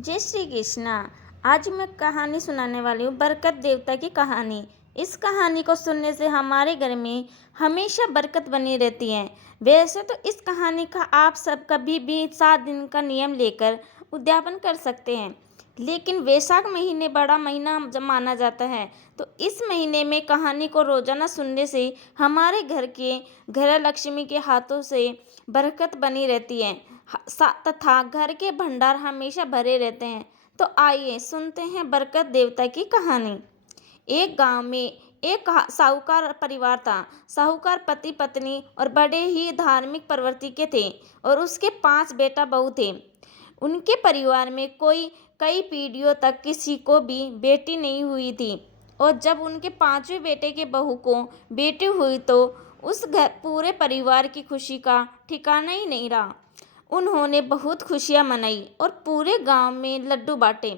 जय श्री कृष्णा। आज मैं कहानी सुनाने वाली हूँ बरकत देवता की कहानी। इस कहानी को सुनने से हमारे घर में हमेशा बरकत बनी रहती है। वैसे तो इस कहानी का आप सब कभी भी 7 दिन का नियम लेकर उद्यापन कर सकते हैं, लेकिन वैशाख महीने बड़ा महीना जब माना जाता है, तो इस महीने में कहानी को रोजाना सुनने से हमारे घर के घर लक्ष्मी के हाथों से बरकत बनी रहती है तथा घर के भंडार हमेशा भरे रहते हैं। तो आइए सुनते हैं बरकत देवता की कहानी। एक गांव में एक साहूकार परिवार था। साहूकार पति पत्नी और बड़े ही धार्मिक प्रवृत्ति के थे और उसके 5 बेटा बहू थे। उनके परिवार में कई पीढ़ियों तक किसी को भी बेटी नहीं हुई थी और जब उनके 5वें बेटे के बहू को बेटी हुई तो उस घर पूरे परिवार की खुशी का ठिकाना ही नहीं रहा। उन्होंने बहुत खुशियां मनाई और पूरे गांव में लड्डू बांटे।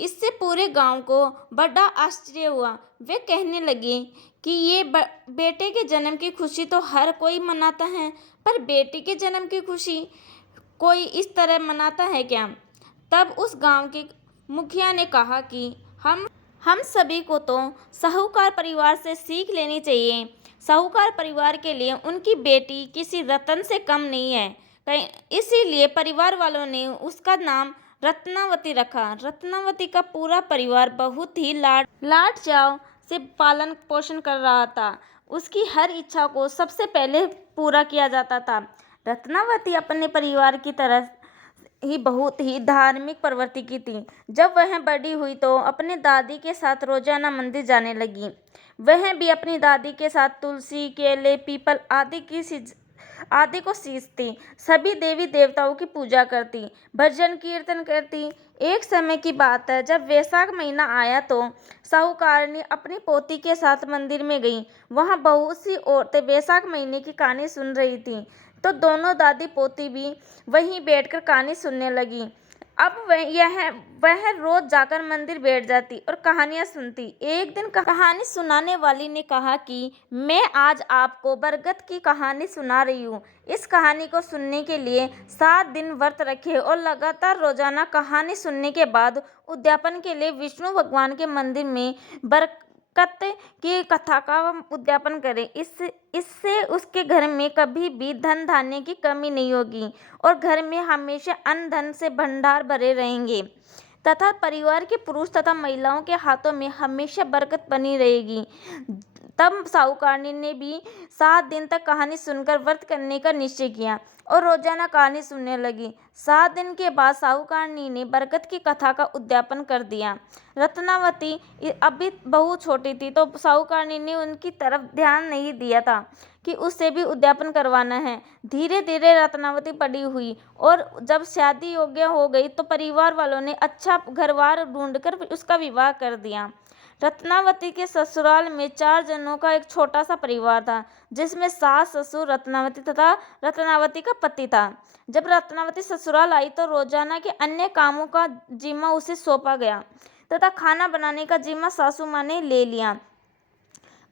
इससे पूरे गांव को बड़ा आश्चर्य हुआ। वे कहने लगे कि ये बेटे के जन्म की खुशी तो हर कोई मनाता है, पर बेटी के जन्म की खुशी कोई इस तरह मनाता है क्या? तब उस गांव के मुखिया ने कहा कि हम सभी को तो साहूकार परिवार से सीख लेनी चाहिए। साहूकार परिवार के लिए उनकी बेटी किसी रतन से कम नहीं है। इसीलिए परिवार वालों ने उसका नाम रत्नावती रखा। रत्नावती का पूरा परिवार बहुत ही लाड चाव से पालन पोषण कर रहा था। उसकी हर इच्छा को सबसे पहले पूरा किया जाता था। रत्नावती अपने परिवार की तरह ही बहुत ही धार्मिक प्रवृत्ति की थी। जब वह बड़ी हुई तो अपने दादी के साथ रोजाना मंदिर जाने लगी। वह भी अपनी दादी के साथ तुलसी, केले, पीपल आदि को सींचती, सभी देवी देवताओं की पूजा करती, भजन कीर्तन करती। एक समय की बात है, जब वैशाख महीना आया तो साहूकारनी अपनी पोती के साथ मंदिर में गई। वहां बहुत सी औरतें वैशाख महीने की कहानी सुन रही थीं, तो दोनों दादी पोती भी वहीं बैठकर कहानी सुनने लगी। अब वह रोज जाकर मंदिर बैठ जाती और कहानियां सुनती। एक दिन कहानी सुनाने वाली ने कहा कि मैं आज आपको बरगद की कहानी सुना रही हूँ। इस कहानी को सुनने के लिए 7 दिन व्रत रखें और लगातार रोजाना कहानी सुनने के बाद उद्यापन के लिए विष्णु भगवान के मंदिर में बरकत की कथा का उद्यापन करें। इससे उसके घर में कभी भी धन धान्य की कमी नहीं होगी और घर में हमेशा अन्न धन से भंडार भरे रहेंगे तथा परिवार के पुरुष तथा महिलाओं के हाथों में हमेशा बरकत बनी रहेगी। तब साहूकारनी ने भी 7 दिन तक कहानी सुनकर व्रत करने का निश्चय किया और रोजाना कहानी सुनने लगी। 7 दिन के बाद साहूकारनी ने बरकत की कथा का उद्यापन कर दिया। रत्नावती अभी बहुत छोटी थी, तो साहूकारनी ने उनकी तरफ ध्यान नहीं दिया था कि उससे भी उद्यापन करवाना है। धीरे धीरे रत्नावती बड़ी हुई और जब शादी योग्य हो गई तो परिवार वालों ने अच्छा घरवार ढूंढकर उसका विवाह कर दिया। रत्नावती के ससुराल में 4 जनों का एक छोटा सा परिवार था, जिसमें सास, ससुर, रत्नावती तथा रत्नावती का पति था। जब रत्नावती ससुराल आई तो रोजाना के अन्य कामों का जिम्मा उसे सौंपा गया तथा खाना बनाने का जिम्मा सासू माँ ने ले लिया।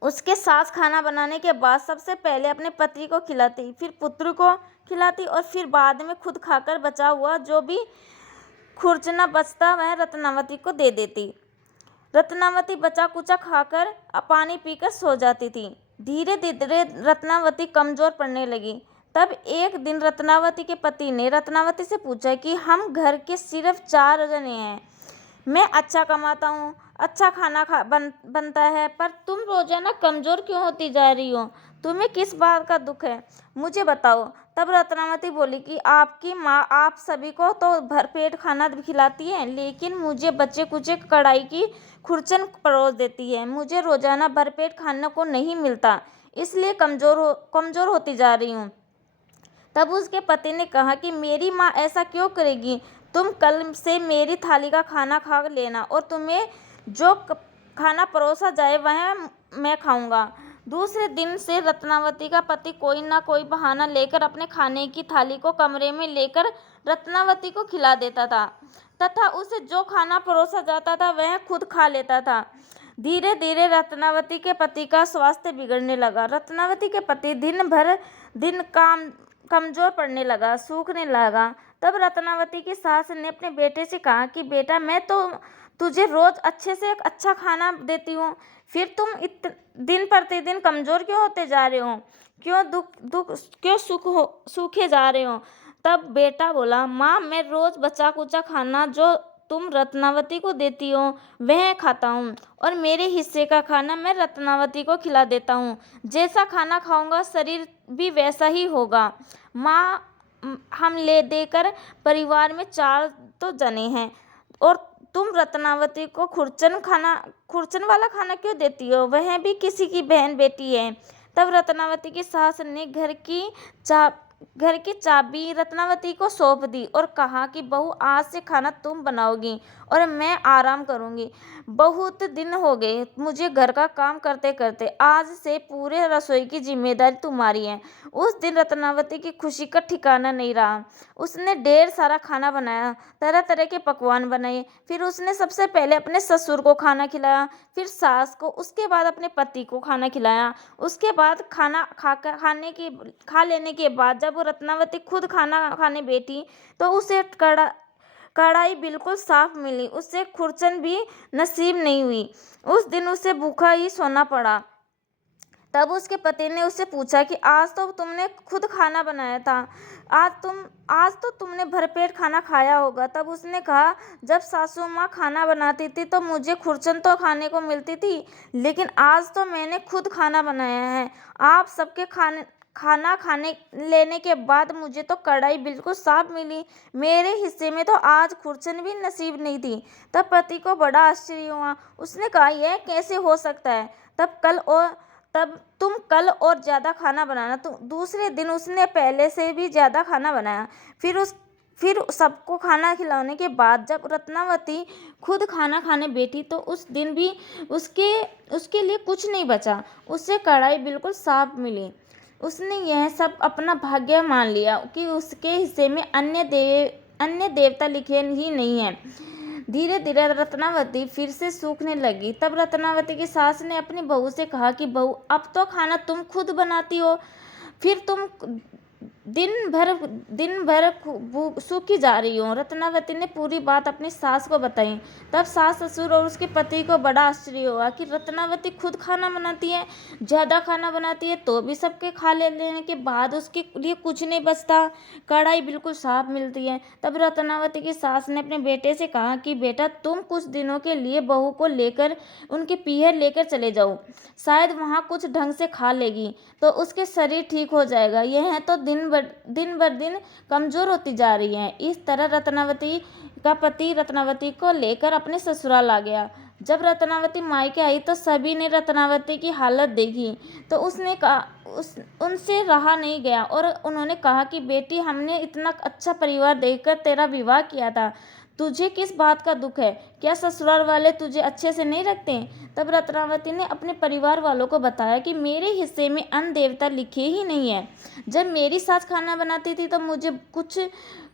उसके सास खाना बनाने के बाद सबसे पहले अपने पति को खिलाती, फिर पुत्र को खिलाती और फिर बाद में खुद खाकर बचा हुआ जो भी खुरचना बचता वह रत्नावती को दे देती। रत्नावती बचा कुचा खाकर पानी पीकर सो जाती थी। धीरे धीरे रत्नावती कमजोर पड़ने लगी। तब एक दिन रत्नावती के पति ने रत्नावती से पूछा कि हम घर के सिर्फ 4 जने हैं, मैं अच्छा कमाता हूँ, अच्छा खाना बनता है, पर तुम रोजाना कमजोर क्यों होती जा रही हो? तुम्हें किस बात का दुख है, मुझे बताओ। तब रत्नावती बोली कि आपकी माँ आप सभी को तो भरपेट खाना खिलाती है, लेकिन मुझे बचे कुचे कढ़ाई की खुरचन परोस देती है। मुझे रोजाना भरपेट खाने को नहीं मिलता, इसलिए कमजोर होती जा रही हूँ। तब उसके पति ने कहा कि मेरी माँ ऐसा क्यों करेगी? तुम कल से मेरी थाली का खाना खा लेना और तुम्हें जो खाना परोसा जाए वह मैं खाऊंगा। दूसरे दिन से रत्नावती का पति कोई ना कोई बहाना लेकर अपने खाने की थाली को कमरे में लेकर रत्नावती को खिला देता था तथा उसे जो खाना परोसा जाता था वह खुद खा लेता था। धीरे धीरे रत्नावती के पति का स्वास्थ्य बिगड़ने लगा। रत्नावती के पति दिन भर दिन कमजोर पड़ने लगा, सूखने लगा तब रत्नावती की सास ने अपने बेटे से कहा कि बेटा, मैं तो तुझे रोज अच्छे से एक अच्छा खाना देती हूँ, फिर तुम दिन प्रतिदिन कमजोर क्यों होते जा रहे हो? क्यों दुख दुख क्यों सूखे जा रहे हो? तब बेटा बोला, माँ, मैं रोज बचा कुचा खाना जो तुम रत्नावती को देती हो वह खाता हूँ, और मेरे हिस्से का खाना मैं रत्नावती को खिला देता हूँ। जैसा खाना खाऊंगा शरीर भी वैसा ही होगा। माँ, हम ले देकर परिवार में 4 तो जने हैं, और तुम रत्नावती को खुरचन वाला खाना क्यों देती हो? वह भी किसी की बहन बेटी है। तब रत्नावती की सास ने घर की चाबी रत्नावती को सौंप दी और कहा कि बहू, आज से खाना तुम बनाओगी और मैं आराम करूंगी। बहुत दिन हो गए मुझे घर का काम करते करते, आज से पूरे रसोई की जिम्मेदारी तुम्हारी है। उस दिन रत्नावती की खुशी का ठिकाना नहीं रहा। उसने ढेर सारा खाना बनाया, तरह तरह के पकवान बनाए। फिर उसने सबसे पहले अपने ससुर को खाना खिलाया, फिर सास को, उसके बाद अपने पति को खाना खिलाया। उसके बाद खा लेने के बाद जब वो रत्नावती खुद खाना खाने बैठी तो उसे कढ़ाई बिल्कुल साफ मिली, उससे खुरचन भी नसीब नहीं हुई। उस दिन उसे भूखा ही सोना पड़ा। तब उसके पति ने उससे पूछा कि आज तो तुमने खुद खाना बनाया था, आज तो तुमने भरपेट खाना खाया होगा। तब उसने कहा, जब सासू माँ खाना बनाती थी तो मुझे खुरचन तो खाने को मिलती थी, लेकिन आज तो मैंने खुद खाना बनाया है। आप सबके खाना खाने लेने के बाद मुझे तो कढ़ाई बिल्कुल साफ मिली, मेरे हिस्से में तो आज खुरचन भी नसीब नहीं थी। तब पति को बड़ा आश्चर्य हुआ। उसने कहा, यह कैसे हो सकता है? तब तुम कल और ज़्यादा खाना बनाना। तो दूसरे दिन उसने पहले से भी ज़्यादा खाना बनाया। फिर सबको खाना खिलाने के बाद जब रत्नावती खुद खाना खाने बैठी तो उस दिन भी उसके लिए कुछ नहीं बचा। उसे कढ़ाई बिल्कुल साफ मिली। उसने यह सब अपना भाग्य मान लिया कि उसके हिस्से में अन्य देवता लिखे ही नहीं हैं। धीरे धीरे रत्नावती फिर से सूखने लगी। तब रत्नावती की सास ने अपनी बहू से कहा कि बहू, अब तो खाना तुम खुद बनाती हो, फिर तुम दिन भर सूखी जा रही हो। रत्नावती ने पूरी बात अपनी सास को बताई। तब सास, ससुर और उसके पति को बड़ा आश्चर्य हुआ कि रत्नावती खुद खाना बनाती है, ज़्यादा खाना बनाती है, तो भी सबके खा लेने के बाद उसके लिए कुछ नहीं बचता, कढ़ाई बिल्कुल साफ मिलती है। तब रत्नावती की सास ने अपने बेटे से कहा कि बेटा, तुम कुछ दिनों के लिए बहू को लेकर उनके पीहर लेकर चले जाओ, शायद वहाँ कुछ ढंग से खा लेगी तो उसके शरीर ठीक हो जाएगा। यह तो दिन बर दिन कमजोर होती जा रही है। इस तरह रत्नावती का पति रत्नावती को लेकर अपने ससुराल आ गया। जब रत्नावती मायके आई तो सभी ने रत्नावती की हालत देखी तो उनसे रहा नहीं गया और उन्होंने कहा कि बेटी, हमने इतना अच्छा परिवार देखकर तेरा विवाह किया था, तुझे किस बात का दुख है? क्या ससुराल वाले तुझे अच्छे से नहीं रखते? तब रत्नावती ने अपने परिवार वालों को बताया कि मेरे हिस्से में अन्न देवता लिखे ही नहीं है। जब मेरी सास खाना बनाती थी तो मुझे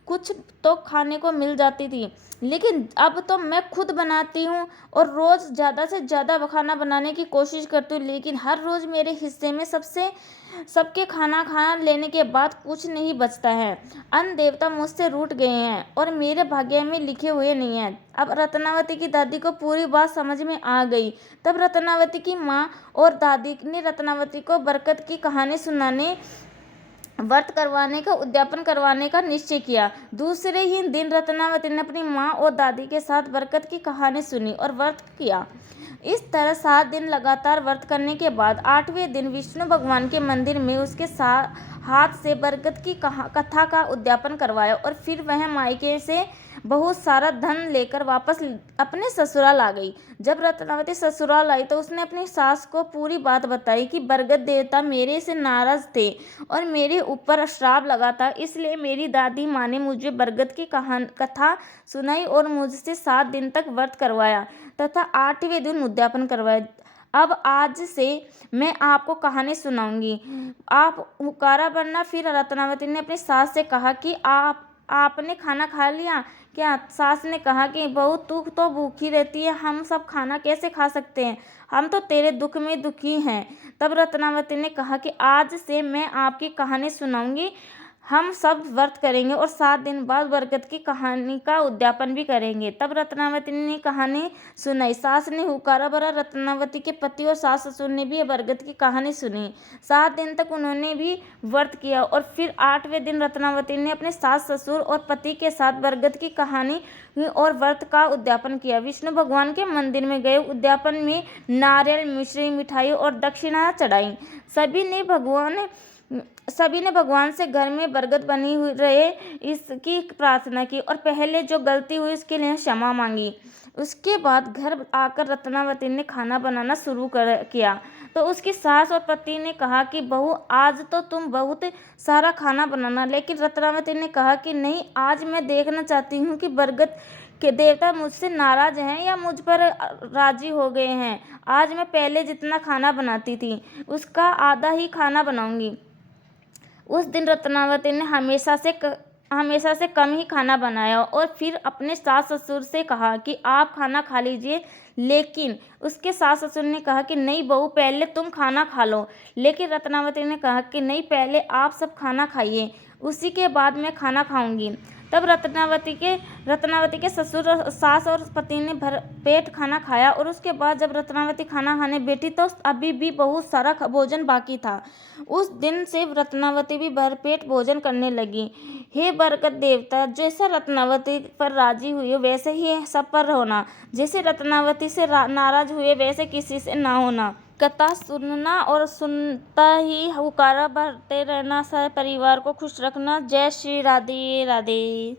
कुछ तो खाने को मिल जाती थी, लेकिन अब तो मैं खुद बनाती हूँ और रोज़ ज़्यादा से ज़्यादा खाना बनाने की कोशिश करती हूँ, लेकिन हर रोज़ मेरे हिस्से में सबके खाना लेने के बाद कुछ नहीं बचता है। अन्न देवता मुझसे रूठ गए हैं और मेरे भाग्य में लिखे हुए नहीं हैं। अब रत्नावती की दादी को पूरी बात समझ में आ गई। तब रत्नावती की माँ और दादी ने रत्नावती को बरकत की कहानी सुनाने, व्रत करवाने का उद्यापन करवाने का निश्चय किया। दूसरे ही दिन रत्नावती ने अपनी माँ और दादी के साथ बरकत की कहानी सुनी और व्रत किया। इस तरह 7 दिन लगातार व्रत करने के बाद 8वें दिन विष्णु भगवान के मंदिर में उसके हाथ से बरकत की कथा का उद्यापन करवाया और फिर वह मायके से बहुत सारा धन लेकर वापस अपने ससुराल आ गई। जब रत्नावती ससुराल आई तो उसने अपनी सास को पूरी बात बताई कि बरगद देवता मेरे से नाराज थे और मेरे ऊपर श्राप लगा था, इसलिए मेरी दादी माँ ने मुझे बरगद की कथा सुनाई और मुझसे 7 दिन तक व्रत करवाया तथा 8वें दिन उद्यापन करवाया। अब आज से मैं आपको कहानी सुनाऊंगी, आप हुक्कारा बनना। फिर रत्नावती ने अपनी सास से कहा कि आपने खाना खा लिया क्या? सास ने कहा कि बहू, तू तो भूखी रहती है, हम सब खाना कैसे खा सकते हैं? हम तो तेरे दुख में दुखी हैं। तब रत्नावती ने कहा कि आज से मैं आपकी कहानी सुनाऊंगी। हम सब व्रत करेंगे और 7 दिन बाद बरगद की कहानी का उद्यापन भी करेंगे। तब रत्नावती ने कहानी सुनाई। सास ने हुक्कारा भरा। रत्नावती के पति और सास ससुर ने भी बरगद की कहानी सुनी। 7 दिन तक उन्होंने भी व्रत किया और फिर 8वें दिन रत्नावती ने अपने सास ससुर और पति के साथ बरगद की कहानी और व्रत का उद्यापन किया। विष्णु भगवान के मंदिर में गए। उद्यापन में नारियल, मिश्री, मिठाई और दक्षिणा चढ़ाई। सभी ने भगवान से घर में बरगद बनी हुई रहे इसकी प्रार्थना की और पहले जो गलती हुई उसके लिए क्षमा मांगी। उसके बाद घर आकर रत्नावती ने खाना बनाना शुरू किया तो उसकी सास और पति ने कहा कि बहू, आज तो तुम बहुत सारा खाना बनाना। लेकिन रत्नावती ने कहा कि नहीं, आज मैं देखना चाहती हूँ कि बरगद के देवता मुझसे नाराज हैं या मुझ पर राजी हो गए हैं। आज मैं पहले जितना खाना बनाती थी उसका आधा ही खाना बनाऊंगी। उस दिन रत्नावती ने हमेशा से कम ही खाना बनाया और फिर अपने सास ससुर से कहा कि आप खाना खा लीजिए। लेकिन उसके सास ससुर ने कहा कि नहीं बहू, पहले तुम खाना खा लो। लेकिन रत्नावती ने कहा कि नहीं, पहले आप सब खाना खाइए, उसी के बाद मैं खाना खाऊंगी। तब रत्नावती के ससुर, सास और पति ने भर पेट खाना खाया और उसके बाद जब रत्नावती खाना खाने बैठी तो अभी भी बहुत सारा भोजन बाकी था। उस दिन से रत्नावती भी भरपेट भोजन करने लगी। हे बरगद देवता, जैसा रत्नावती पर राजी हुए वैसे ही सब पर होना। जैसे रत्नावती से नाराज हुए वैसे किसी से ना होना। कथा सुनना और सुनता ही हुक्कारा भरते रहना। परिवार को खुश रखना। जय श्री राधे राधे।